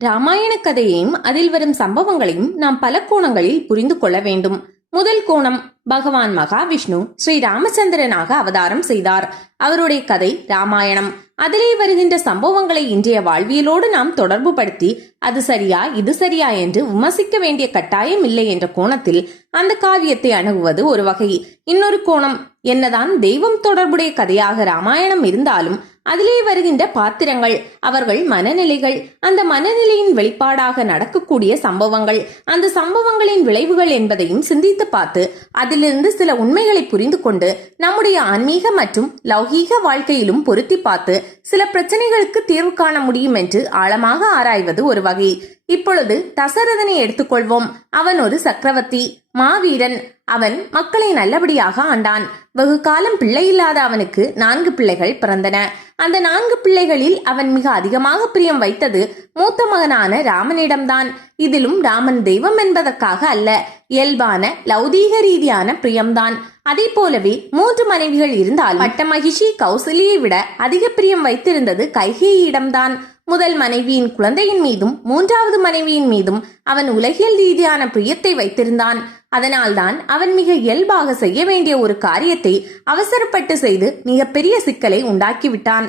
ராமாயண கதையையும் அதில் வரும் சம்பவங்களையும் நாம் பல கோணங்களில் புரிந்து கொள்ள வேண்டும். முதல் கோணம், பகவான் மகாவிஷ்ணு ஸ்ரீ ராமச்சந்திரனாக அவதாரம் செய்தார். அவருடைய கதை ராமாயணம். அதிலே வருகின்ற சம்பவங்களை இன்றைய வாழ்வியலோடு நாம் தொடர்பு படுத்தி அது சரியா இது சரியா என்று விமர்சிக்க வேண்டிய கட்டாயம் இல்லை என்ற கோணத்தில் அந்த காவியத்தை அணுகுவது ஒரு வகை. இன்னொரு கோணம், என்னதான் தெய்வம் தொடர்புடைய கதையாக ராமாயணம் இருந்தாலும் அதிலே வருகின்ற பாத்திரங்கள், அவர்கள் மனநிலைகள், அந்த மனநிலையின் வெளிப்பாடாக நடக்கக்கூடிய சம்பவங்கள், அந்த சம்பவங்களின் விளைவுகள் என்பதையும் சிந்தித்து பார்த்து அதிலிருந்து சில உண்மைகளை புரிந்து கொண்டு நம்முடைய ஆன்மீக மற்றும் லௌகீக வாழ்க்கையிலும் பொருத்தி பார்த்து சில பிரச்சனைகளுக்கு தீர்வு காண முடியும் என்று ஆழமாக ஆராய்வது ஒரு வகை. இப்பொழுது தசரதனை எடுத்துக்கொள்வோம். அவன் ஒரு சக்கரவர்த்தி, மாவீரன். அவன் மக்களை நல்லபடியாக ஆண்டான். வெகு காலம் பிள்ளை இல்லாத அவனுக்கு 4 பிள்ளைகள் பிறந்தன. அந்த 4 பிள்ளைகளில் அவன் மிக அதிகமாக பிரியம் வைத்தது மூத்த மகனான ராமனிடம்தான். இதிலும் ராமன் தெய்வம் என்பதற்காக அல்ல, இயல்பான லௌதீக ரீதியான பிரியம்தான். அதே போலவே 3 மனைவிகள் இருந்தால் பட்ட மகிஷி கௌசல்யை விட அதிக பிரியம் வைத்திருந்தது கைகேயிடம்தான். முதல் மனைவியின் குழந்தையின் மீதும் 3வது மனைவியின் மீதும் அவன் உலகியல் ரீதியான பிரியத்தை வைத்திருந்தான். அதனால்தான் அவன் மிக இயல்பாக செய்ய வேண்டிய ஒரு காரியத்தை அவசரப்பட்டு செய்து மிகப்பெரிய சிக்கலை உண்டாக்கிவிட்டான்.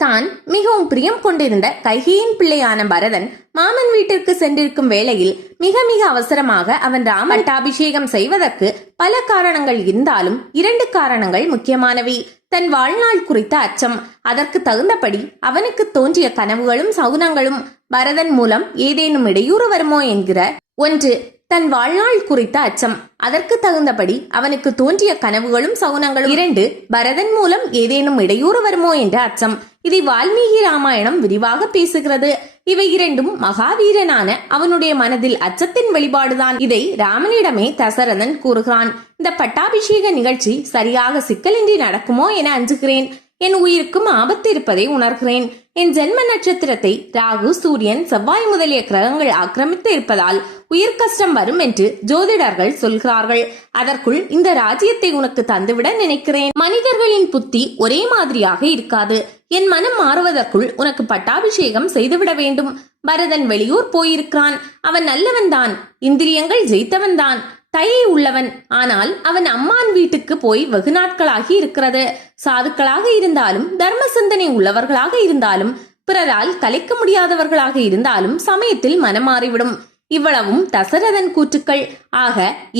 தான் மிகவும் பிரியம் கொண்டிருந்த கைகேயின் பிள்ளையான பரதன் மாமன் வீட்டிற்கு சென்றிருக்கும் வேளையில் மிக மிக அவசரமாக அவன் ராமட்டாபிஷேகம் செய்வதற்கு பல காரணங்கள் இருந்தாலும் 2 காரணங்கள் முக்கியமானவை. தன் வாழ்நாள் குறித்த அச்சம், அதற்கு தகுந்தபடி அவனுக்கு தோன்றிய கனவுகளும் சகுனங்களும், பரதன் மூலம் ஏதேனும் இடையூறு வருமோ என்கிற ஒன்று. தன் வாழ்நாள் குறித்த அச்சம், அதற்கு தகுந்தபடி அவனுக்கு தோன்றிய கனவுகளும் சகுனங்களும். 2, பரதன் மூலம் ஏதேனும் இடையூறு வருமோ என்ற அச்சம். இதை வால்மீகி ராமாயணம் விரிவாக பேசுகிறது. இவை 2ம் மகாவீரனான அவனுடைய மனதில் அச்சத்தின் வெளிப்பாடுதான். இதை ராமனிடமே தசரதன் கூறுகிறான். இந்த பட்டாபிஷேக நிகழ்ச்சி சரியாக சிக்கலின்றி நடக்குமோ என அஞ்சுகிறேன். என் உயிருக்கும் ஆபத்து இருப்பதை உணர்கிறேன். என் ஜென்ம நட்சத்திரத்தை ராகு, சூரியன், செவ்வாய் முதலிய கிரகங்கள் ஆக்கிரமித்து இருப்பதால் உயிர் கஷ்டம் வரும் என்று ஜோதிடர்கள் சொல்கிறார்கள். அதற்குள் இந்த ராஜ்யத்தை உனக்கு தந்துவிட நினைக்கிறேன். மனிதர்களின் புத்தி ஒரே மாதிரியாக இருக்காது. என் மனம் மாறுவதற்குள் உனக்கு பட்டாபிஷேகம் செய்துவிட வேண்டும். பரதன் வெளியூர் போயிருக்கிறான். அவன் நல்லவன்தான், இந்திரியங்கள் ஜெயித்தவன்தான், தயை உள்ளவன். ஆனால் அவன் அம்மான் வீட்டுக்கு போய் வெகு நாட்களாகி இருக்கிறது. சாதுக்களாக இருந்தாலும், தர்ம சிந்தனை உள்ளவர்களாக இருந்தாலும், பிறரால் கலைக்க முடியாதவர்களாக இருந்தாலும் சமயத்தில் மனம் மாறிவிடும். இவ்வளவும் தசரதன் கூற்றுக்கள். ஆக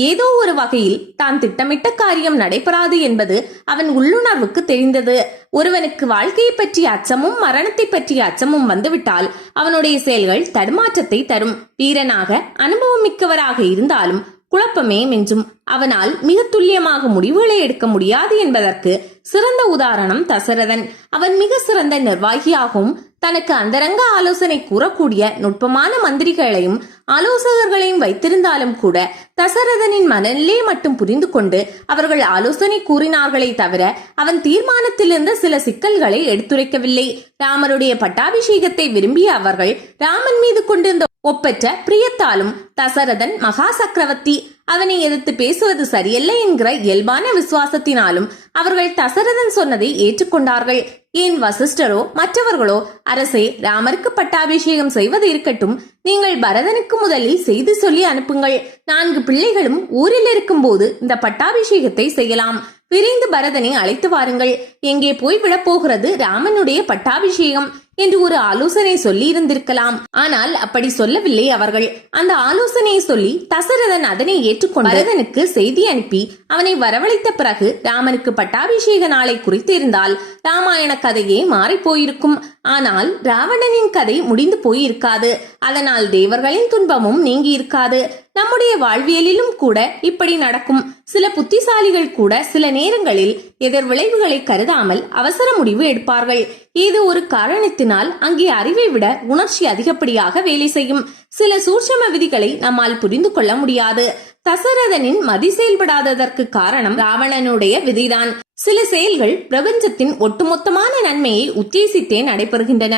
ஏதோ ஒரு வகையில் தான் திட்டமிட்ட காரியம் நடைபெறாது என்பது அவன் உள்ளுணர்வுக்கு தெரிந்தது. ஒருவனுக்கு வாழ்க்கையை பற்றிய அச்சமும் மரணத்தை பற்றிய அச்சமும் வந்துவிட்டால் அவனுடைய செயல்கள் தடுமாற்றத்தை தரும். வீரனாக அனுபவம் மிக்கவராக இருந்தாலும் குழப்பமே மிஞ்சும். அவனால் மிக துல்லியமாக முடிவுகளை எடுக்க முடியாது என்பதற்கு சிறந்த உதாரணம் தசரதன். அவன் மிக சிறந்த நிர்வாகியாகவும் தனக்கு அந்தரங்க ஆலோசனை கூறக்கூடிய நுட்பமான மந்திரிகளையும் ஆலோசகர்களையும் வைத்திருந்தாலும் கூட தசரதனின் மனநிலையை மட்டும் புரிந்து கொண்டு அவர்கள் ஆலோசனை கூறினார்களே தவிர அவன் தீர்மானத்திலிருந்து சில சிக்கல்களை எடுத்துரைக்கவில்லை. ராமருடைய பட்டாபிஷேகத்தை விரும்பிய அவர்கள் ராமன் மீது கொண்டிருந்த ஒப்பற்ற பிரியத்தாலும் தசரதன் மகா சக்கரவர்த்தி, அவனை எதிர்த்து பேசுவது சரியல்ல என்கிற இயல்பான விசுவாசத்தினாலும் அவர்கள் தசரதன் சொன்னதை ஏற்றுக்கொண்டார்கள். ஏன் வசிஷ்டரோ மற்றவர்களோ, அரசே, ராமருக்கு பட்டாபிஷேகம் செய்வது இருக்கட்டும், நீங்கள் பரதனுக்கு முதலில் செய்தி சொல்லி அனுப்புங்கள். 4 பிள்ளைகளும் ஊரில் இருக்கும் போது இந்த பட்டாபிஷேகத்தை செய்யலாம். விரைந்து பரதனை அழைத்து வாருங்கள். எங்கே போய் விழப்போகிறது ராமனுடைய பட்டாபிஷேகம் என்று ஒரு ஆலோசனை சொல்லி இருந்திருக்கலாம். ஆனால் அப்படி சொல்லவில்லை அவர்கள். அந்த ஆலோசனையை சொல்லி தசரதன் அதனை ஏற்றுக்கொண்டு பரதனுக்கு செய்தி அனுப்பி அவனை வரவழைத்த பிறகு ராமனுக்கு பட்டாபிஷேக நாளை குறித்து இருந்தால் ராமாயண கதையே மாறி போயிருக்கும். ஆனால் ராவணனின் கதை முடிந்து போயிருக்காது. அதனால் தேவர்களின் துன்பமும் நீங்கி இருக்காது. நம்முடைய வாழ்வியலிலும் கூட இப்படி நடக்கும். சில புத்திசாலிகள் கூட சில நேரங்களில் எதிர் விளைவுகளை கருதாமல் அவசர முடிவு எடுப்பார்கள். ஏதோ ஒரு காரணத்தினால் அங்கே அறிவை விட உணர்ச்சி அதிகப்படியாக வேலை செய்யும். சில சூட்சும விதிகளை நம்மால் புரிந்து கொள்ள முடியாது. தசரதனின் மதி செயல்படாததற்கு காரணம் ராவணனுடைய விதிதான். சில செயல்கள் பிரபஞ்சத்தின் ஒட்டுமொத்தமான நன்மையை உத்தேசித்தே நடைபெறுகின்றன.